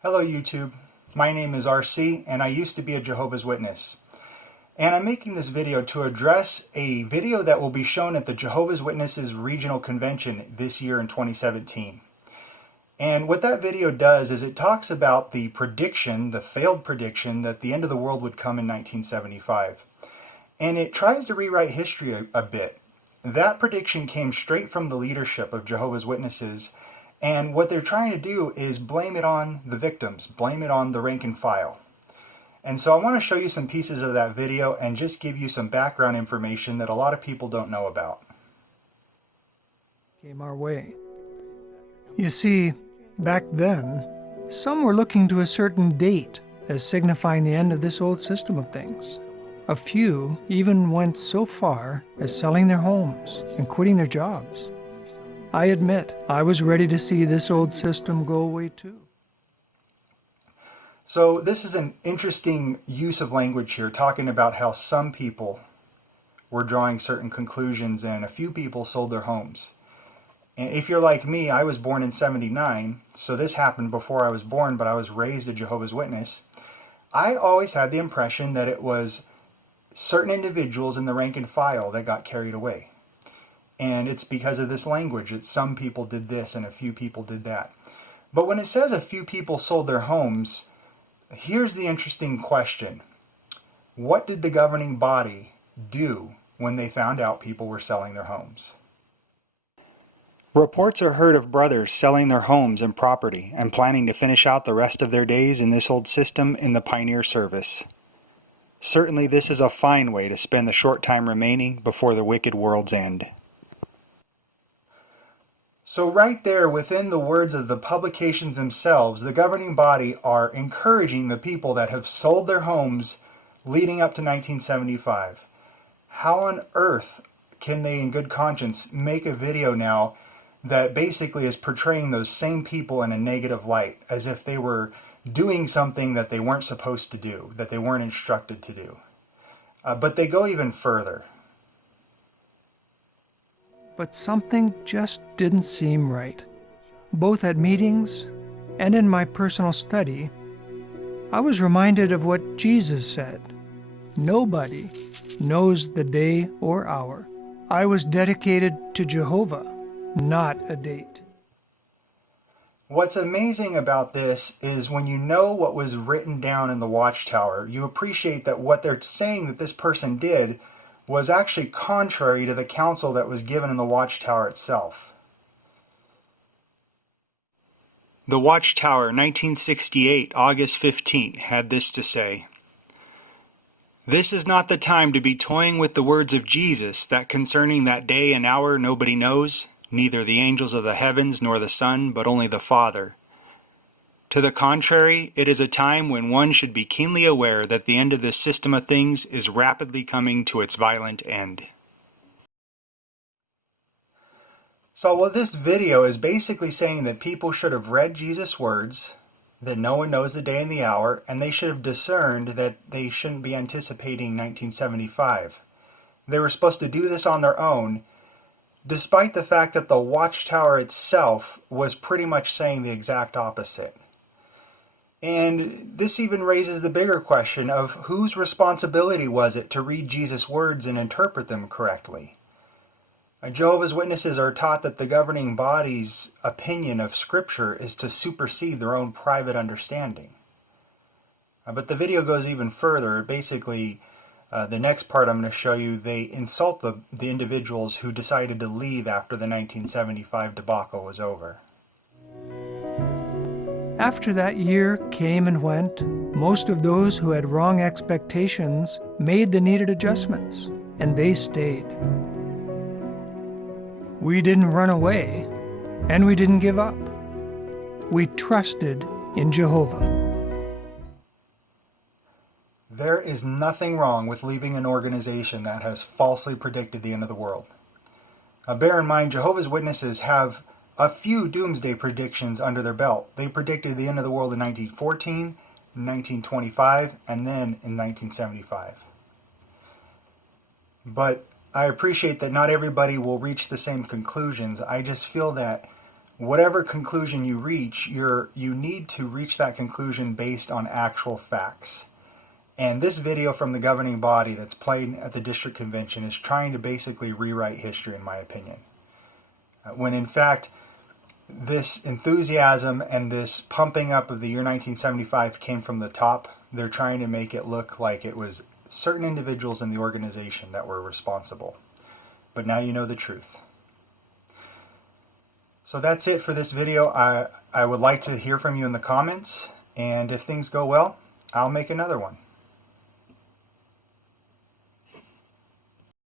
Hello YouTube, my name is RC and I used to be a Jehovah's Witness. And I'm making this video to address a video that will be shown at the Jehovah's Witnesses Regional Convention this year in 2017. And what that video does is it talks about the prediction, the failed prediction, that the end of the world would come in 1975. And it tries to rewrite history a bit. That prediction came straight from the leadership of Jehovah's Witnesses. And what they're trying to do is blame it on the victims, blame it on the rank and file. And so I want to show you some pieces of that video and just give you some background information that a lot of people don't know about. Came our way. You see, back then, some were looking to a certain date as signifying the end of this old system of things. A few even went so far as selling their homes and quitting their jobs. I admit, I was ready to see this old system go away too. So this is an interesting use of language here, talking about how some people were drawing certain conclusions and a few people sold their homes. And if you're like me, I was born in '79, so this happened before I was born, but I was raised a Jehovah's Witness. I always had the impression that it was certain individuals in the rank and file that got carried away. And it's because of this language. It's some people did this and a few people did that. But when it says a few people sold their homes, here's the interesting question. What did the governing body do when they found out people were selling their homes? Reports are heard of brothers selling their homes and property and planning to finish out the rest of their days in this old system in the pioneer service. Certainly this is a fine way to spend the short time remaining before the wicked world's end. So right there, within the words of the publications themselves, the governing body are encouraging the people that have sold their homes leading up to 1975. How on earth can they in good conscience make a video now that basically is portraying those same people in a negative light, as if they were doing something that they weren't supposed to do, that they weren't instructed to do? But they go even further. But something just didn't seem right. Both at meetings and in my personal study, I was reminded of what Jesus said. Nobody knows the day or hour. I was dedicated to Jehovah, not a date. What's amazing about this is when you know what was written down in the Watchtower, you appreciate that what they're saying that this person did was actually contrary to the counsel that was given in the Watchtower itself. The Watchtower, 1968, August 15th, had this to say: "This is not the time to be toying with the words of Jesus, that concerning that day and hour nobody knows, neither the angels of the heavens nor the Son, but only the Father. To the contrary, it is a time when one should be keenly aware that the end of this system of things is rapidly coming to its violent end." So what this video is basically saying that people should have read Jesus' words, that no one knows the day and the hour, and they should have discerned that they shouldn't be anticipating 1975. They were supposed to do this on their own, despite the fact that the Watchtower itself was pretty much saying the exact opposite. And this even raises the bigger question of whose responsibility was it to read Jesus' words and interpret them correctly? Jehovah's Witnesses are taught that the governing body's opinion of Scripture is to supersede their own private understanding. But the video goes even further. Basically, the next part I'm going to show you, they insult the individuals who decided to leave after the 1975 debacle was over. After that year came and went, most of those who had wrong expectations made the needed adjustments, and they stayed. We didn't run away, and we didn't give up. We trusted in Jehovah. There is nothing wrong with leaving an organization that has falsely predicted the end of the world. Bear in mind, Jehovah's Witnesses have a few doomsday predictions under their belt. They predicted the end of the world in 1914, 1925, and then in 1975. But I appreciate that not everybody will reach the same conclusions. I just feel that whatever conclusion you reach, you need to reach that conclusion based on actual facts. And this video from the governing body that's played at the district convention is trying to basically rewrite history, in my opinion. When in fact, this enthusiasm and this pumping up of the year 1975 came from the top. They're trying to make it look like it was certain individuals in the organization that were responsible. But now you know the truth. So that's it for this video. I would like to hear from you in the comments, and if things go well, I'll make another one.